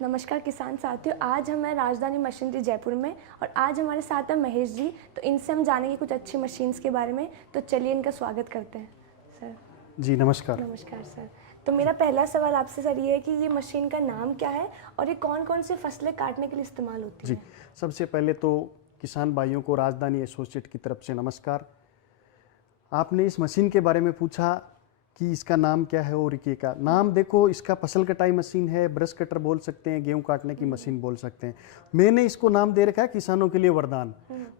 नमस्कार किसान साथियों, आज हम हैं राजधानी मशीनरी जयपुर में और आज हमारे साथ हैं महेश जी। तो इनसे हम जानेंगे कुछ अच्छी मशीन्स के बारे में। तो चलिए इनका स्वागत करते हैं सर। जी नमस्कार। नमस्कार सर। तो मेरा पहला सवाल आपसे सर ये है कि ये मशीन का नाम क्या है और ये कौन कौन से फसलें काटने के लिए इस्तेमाल होती है? सबसे पहले तो किसान भाइयों को राजधानी एसोसिएट की तरफ से नमस्कार। आपने इस मशीन के बारे में पूछा कि इसका नाम क्या है और ये का नाम देखो, इसका फसल कटाई मशीन है, ब्रश कटर बोल सकते हैं, गेहूं काटने की मशीन बोल सकते हैं। मैंने इसको नाम दे रखा है किसानों के लिए वरदान।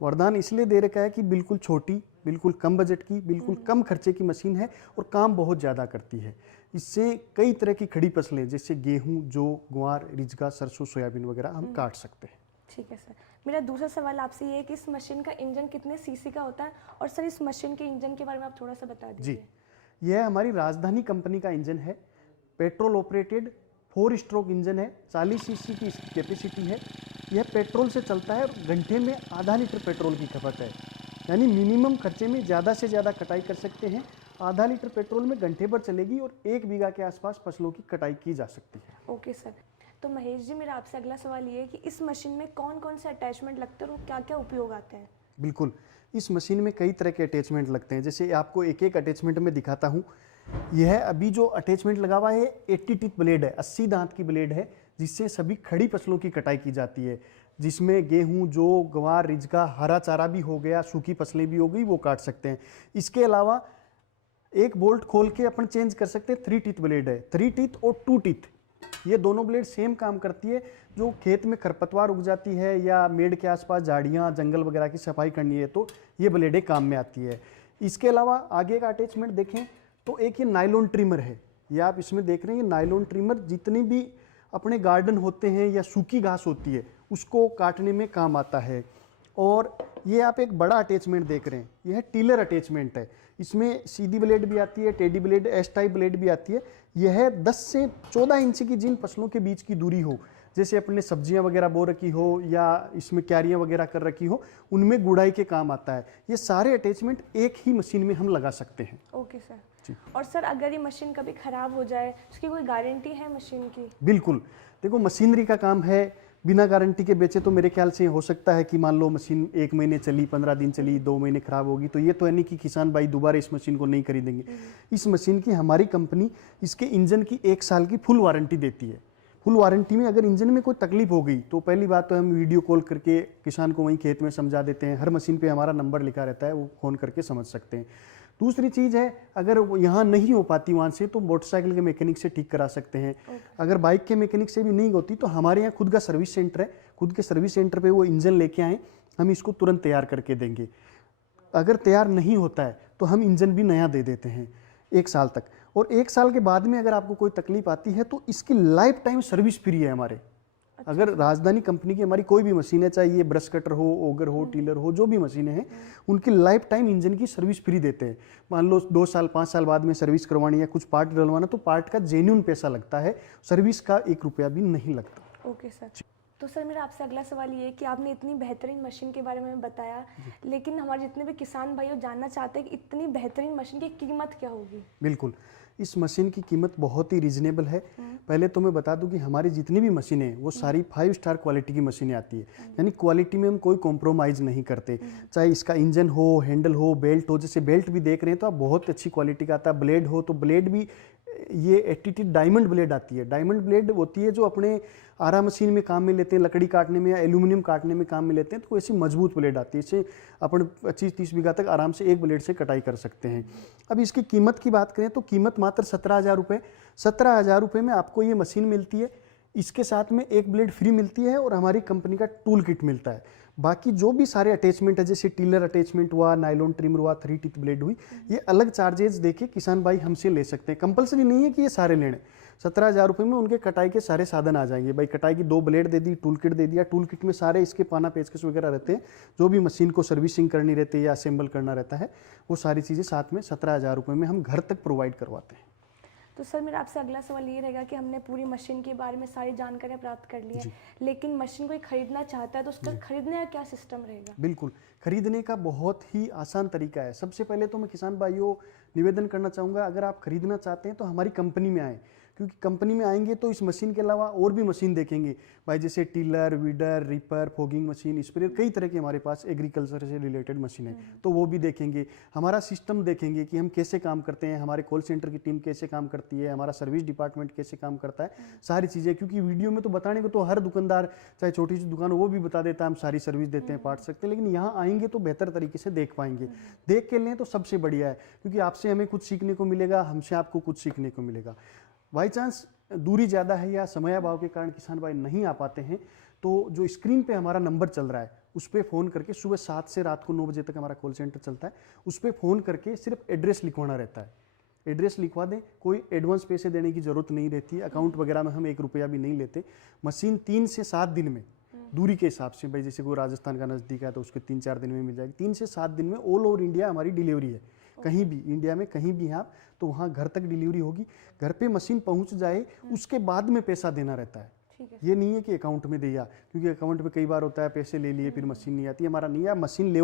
वरदान इसलिए दे रखा है कि बिल्कुल छोटी, बिल्कुल कम बजट की, बिल्कुल कम खर्चे की मशीन है और काम बहुत ज़्यादा करती है। इससे कई तरह की खड़ी फसलें जैसे गेहूं, जौ, ग्वार, रिजगा, सरसों, सोयाबीन वगैरह हम काट सकते हैं। ठीक है सर। मेरा दूसरा सवाल आपसे ये है कि इस मशीन का इंजन कितने सीसी का होता है और सर इस मशीन के इंजन के बारे में आप थोड़ा सा बता दीजिए। यह हमारी राजधानी कंपनी का इंजन है। पेट्रोल ऑपरेटेड 4 स्ट्रोक इंजन है। 40 सीसी की इसकी कैपेसिटी है। यह पेट्रोल से चलता है और घंटे में आधा लीटर पेट्रोल की खपत है, यानी मिनिमम खर्चे में ज़्यादा से ज़्यादा कटाई कर सकते हैं। आधा लीटर पेट्रोल में घंटे भर चलेगी और 1 बीघा के आसपास फसलों की कटाई की जा सकती है। Okay sir. तो महेश जी, मेरा आपसे अगला सवाल ये है कि इस मशीन में कौन कौन से अटैचमेंट लगते हैं और क्या क्या उपयोग आते हैं? बिल्कुल, इस मशीन में कई तरह के अटैचमेंट लगते हैं। जैसे आपको एक एक अटैचमेंट में दिखाता हूँ। यह अभी जो अटैचमेंट लगा हुआ है 80 टीथ ब्लेड है, 80 दांत की ब्लेड है, जिससे सभी खड़ी फसलों की कटाई की जाती है। जिसमें गेहूं, जौ, ग्वार, रिजका, हरा चारा भी हो गया, सूखी फसलें भी हो गई, वो काट सकते हैं। इसके अलावा एक बोल्ट खोल के अपन चेंज कर सकते हैं। 3 टीथ ब्लेड है, 3 टीथ और 2 टीथ, ये दोनों ब्लेड सेम काम करती है। जो खेत में खरपतवार उग जाती है या मेड़ के आसपास झाड़ियाँ, जंगल वगैरह की सफाई करनी है तो ये ब्लेडें काम में आती है। इसके अलावा आगे का अटैचमेंट देखें तो एक ये नायलॉन ट्रिमर है। ये आप इसमें देख रहे हैं, ये नायलॉन ट्रिमर जितनी भी अपने गार्डन होते हैं या सूखी घास होती है उसको काटने में काम आता है। और ये आप एक बड़ा अटैचमेंट देख रहे हैं, यह टीलर अटैचमेंट है। इसमें सीधी ब्लेड भी आती है, teddy blade, S type blade भी आती है। यह 10 से 14 इंच की जिन फसलों के बीच की दूरी हो, जैसे अपने सब्जियां वगैरह बो रखी हो या इसमें क्यारियां वगैरह कर रखी हो, उनमें गुड़ाई के काम आता है। ये सारे अटैचमेंट एक ही मशीन में हम लगा सकते हैं। Okay sir. और सर अगर ये मशीन कभी खराब हो जाए, उसकी कोई गारंटी है मशीन की? बिल्कुल, देखो मशीनरी का काम है, बिना गारंटी के बेचे तो मेरे ख्याल से हो सकता है कि मान लो मशीन 1 महीने चली, 15 दिन चली, 2 महीने खराब होगी, तो ये तो है नहीं कि किसान भाई दोबारा इस मशीन को नहीं खरीदेंगे। इस मशीन की हमारी कंपनी इसके इंजन की 1 साल की फुल वारंटी देती है। फुल वारंटी में अगर इंजन में कोई तकलीफ हो गई तो पहली बात तो हम वीडियो कॉल करके किसान को वहीं खेत में समझा देते हैं। हर मशीन पे हमारा नंबर लिखा रहता है, वो फ़ोन करके समझ सकते हैं। दूसरी चीज़ है, अगर वो यहाँ नहीं हो पाती वहाँ से तो मोटरसाइकिल के मैकेनिक से ठीक करा सकते हैं। अगर बाइक के मैकेनिक से भी नहीं होती तो हमारे यहाँ खुद का सर्विस सेंटर है। खुद के सर्विस सेंटर पे वो इंजन लेके आएँ, हम इसको तुरंत तैयार करके देंगे। अगर तैयार नहीं होता है तो हम इंजन भी नया दे देते हैं 1 साल तक। और 1 साल के बाद में अगर आपको कोई तकलीफ आती है तो इसकी लाइफ टाइम सर्विस फ्री है हमारे। अगर राजधानी कंपनी की हमारी कोई भी मशीन है, चाहे ये ब्रश कटर हो, ओगर हो, टीलर हो, जो भी मशीनें हैं, उनकी लाइफ टाइम इंजन की सर्विस फ्री देते हैं। मान लो 2 साल 5 साल बाद में सर्विस करवानी है, कुछ पार्ट डलवाना, तो पार्ट का जेन्युइन पैसा लगता है, सर्विस का 1 रुपया भी नहीं लगता। Okay sir. तो सर मेरा आपसे अगला सवाल ये है कि आपने इतनी बेहतरीन मशीन के बारे में बताया, लेकिन हमारे जितने भी किसान भाई वो जानना चाहते हैं कि इतनी बेहतरीन मशीन की कीमत क्या होगी? बिल्कुल, इस मशीन की कीमत बहुत ही रीजनेबल है। पहले तो मैं बता दूं कि हमारी जितनी भी मशीनें हैं वो सारी 5 स्टार क्वालिटी की मशीनें आती है, यानी क्वालिटी में हम कोई कॉम्प्रोमाइज़ नहीं करते। चाहे इसका इंजन हो, हैंडल हो, बेल्ट हो, जैसे बेल्ट भी देख रहे हैं तो आप बहुत अच्छी क्वालिटी का आता है। ब्लेड हो तो ब्लेड भी ये 80 टीथ डायमंड ब्लेड आती है। डायमंड ब्लेड होती है जो अपने आरा मशीन में काम में लेते हैं, लकड़ी काटने में या एल्यूमिनियम काटने में काम में लेते हैं, तो ऐसी मजबूत ब्लेड आती है। इससे अपन 25-30 बीघा तक आराम से एक ब्लेड से कटाई कर सकते हैं। अब इसकी कीमत की बात करें तो कीमत मात्र 17,000 रुपये। 17,000 रुपये में आपको ये मशीन मिलती है। इसके साथ में एक ब्लेड फ्री मिलती है और हमारी कंपनी का टूल किट मिलता है। बाकी जो भी सारे अटैचमेंट है, जैसे टीलर अटैचमेंट हुआ, नायलॉन ट्रिमर हुआ, 3 टीथ ब्लेड हुई, ये अलग चार्जेस देके किसान भाई हमसे ले सकते हैं। कंपलसरी नहीं है कि ये सारे लेने। 17,000 रुपये में उनके कटाई के सारे साधन आ जाएंगे। भाई कटाई की 2 ब्लेड दे दी, टूल किट दे दिया। टूल किट में सारे इसके पाना पेचकस वगैरह रहते हैं, जो भी मशीन को सर्विसिंग करनी रहती है या असेंबल करना रहता है, वो सारी चीज़ें साथ में 17,000 रुपये में हम घर तक प्रोवाइड करवाते हैं। तो सर मेरा आपसे अगला सवाल ये रहेगा कि हमने पूरी मशीन के बारे में सारी जानकारियाँ प्राप्त कर ली है, लेकिन मशीन कोई खरीदना चाहता है तो उसका खरीदने का क्या सिस्टम रहेगा? बिल्कुल, खरीदने का बहुत ही आसान तरीका है। सबसे पहले तो मैं किसान भाइयों निवेदन करना चाहूँगा, अगर आप खरीदना चाहते हैं तो हमारी कंपनी में आएँ। क्योंकि कंपनी में आएंगे तो इस मशीन के अलावा और भी मशीन देखेंगे भाई, जैसे tiller, weeder, ripper, fogging machine, sprayer, कई तरह के हमारे पास एग्रीकल्चर से रिलेटेड मशीन है, तो वो भी देखेंगे। हमारा सिस्टम देखेंगे कि हम कैसे काम करते हैं, हमारे कॉल सेंटर की टीम कैसे काम करती है, हमारा सर्विस डिपार्टमेंट कैसे काम करता है, सारी चीज़ें। क्योंकि वीडियो में तो बताने को तो हर दुकानदार, चाहे छोटी सी दुकान हो, वो भी बता देता है हम सारी सर्विस देते हैं, पार्ट सकते हैं, लेकिन यहाँ आएंगे तो बेहतर तरीके से देख पाएंगे। देख के लें तो सबसे बढ़िया है, क्योंकि आपसे हमें कुछ सीखने को मिलेगा, हमसे आपको कुछ सीखने को मिलेगा। बाई चांस दूरी ज़्यादा है या समयाभाव के कारण किसान भाई नहीं आ पाते हैं, तो जो स्क्रीन पे हमारा नंबर चल रहा है उस पर फ़ोन करके, सुबह 7 से रात को 9 बजे तक हमारा कॉल सेंटर चलता है, उस पर फ़ोन करके सिर्फ एड्रेस लिखवाना रहता है। एड्रेस लिखवा दें, कोई एडवांस पैसे देने की ज़रूरत नहीं रहती है, अकाउंट वगैरह में हम 1 रुपया भी नहीं लेते। मशीन 3 से 7 दिन में, दूरी के हिसाब से, भाई जैसे कोई राजस्थान का नज़दीक है तो उसके 3-4 दिन में मिल जाएगी। 3 से 7 दिन में ऑल ओवर इंडिया हमारी डिलीवरी है। कहीं भी इंडिया में कहीं भी हैं आप तो वहाँ घर तक डिलीवरी होगी, घर पे मशीन पहुँच जाए उसके बाद में पैसा देना रहता है। ये नहीं है कि अकाउंट में दिया, क्योंकि अकाउंट में कई बार होता है पैसे ले लिए फिर मशीन नहीं आती। हमारा नहीं है, आप मशीन ले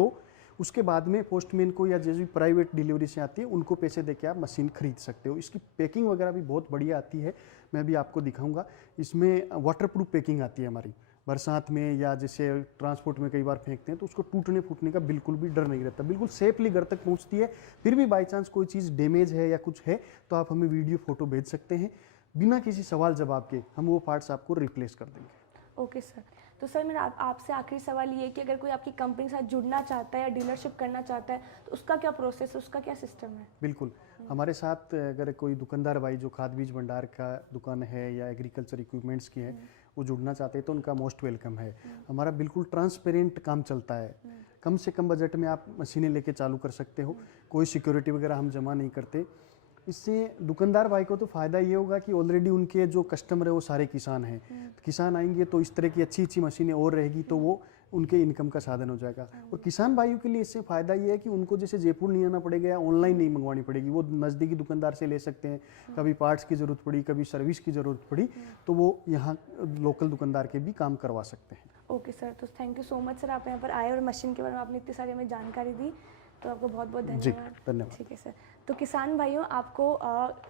उसके बाद में पोस्टमैन को या जैसे प्राइवेट डिलीवरी से आती है उनको पैसे देके आप मशीन खरीद सकते हो। इसकी पैकिंग वगैरह भी बहुत बढ़िया आती है, मैं भी आपको दिखाऊंगा। इसमें वाटरप्रूफ पैकिंग आती है हमारी, बरसात में या जैसे ट्रांसपोर्ट में कई बार फेंकते हैं तो उसको टूटने फूटने का बिल्कुल भी डर नहीं रहता, बिल्कुल सेफली घर तक पहुंचती है। फिर भी बाई चांस कोई चीज़ डैमेज है या कुछ है तो आप हमें वीडियो फोटो भेज सकते हैं, बिना किसी सवाल जवाब के हम वो पार्ट्स आपको रिप्लेस कर देंगे। ओके सर, तो सर मेरा आपसे आखिरी सवाल ये है कि अगर कोई आपकी कंपनी के साथ जुड़ना चाहता है या डीलरशिप करना चाहता है तो उसका क्या प्रोसेस है, उसका क्या सिस्टम है? बिल्कुल, हमारे साथ अगर कोई दुकानदार भाई जो खाद बीज भंडार का दुकान है या एग्रीकल्चर इक्विपमेंट्स की है वो जुड़ना चाहते हैं तो उनका मोस्ट वेलकम है। हमारा बिल्कुल ट्रांसपेरेंट काम चलता है, कम से कम बजट में आप मशीनें लेके चालू कर सकते हो, कोई सिक्योरिटी वगैरह हम जमा नहीं करते। इससे दुकानदार भाई को तो फ़ायदा ये होगा कि ऑलरेडी उनके जो कस्टमर है वो सारे किसान हैं, किसान आएंगे तो इस तरह की अच्छी अच्छी मशीनें और रहेगी तो वो उनके इनकम का साधन हो जाएगा। और किसान भाइयों के लिए इससे फ़ायदा ये है कि उनको जैसे जयपुर नहीं आना पड़ेगा या ऑनलाइन नहीं मंगवानी पड़ेगी, वो नज़दीकी दुकानदार से ले सकते हैं। कभी पार्ट्स की ज़रूरत पड़ी, कभी सर्विस की ज़रूरत पड़ी तो वो यहाँ लोकल दुकानदार के भी काम करवा सकते हैं। ओके सर, तो thank you so much sir, आप यहाँ पर आए और मशीन के बारे में आपने इतनी सारी हमें जानकारी दी, तो आपको बहुत बहुत धन्यवाद। धन्यवाद। ठीक है सर, तो किसान भाइयों आपको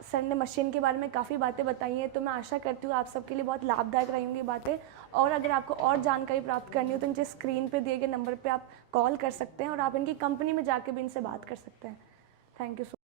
सर ने मशीन के बारे में काफ़ी बातें बताई हैं, तो मैं आशा करती हूँ आप सबके लिए बहुत लाभदायक रही होंगी बातें। और अगर आपको और जानकारी प्राप्त करनी हो तो नीचे स्क्रीन पे दिए गए नंबर पे आप कॉल कर सकते हैं और आप इनकी कंपनी में जाके भी इनसे बात कर सकते हैं। Thank you so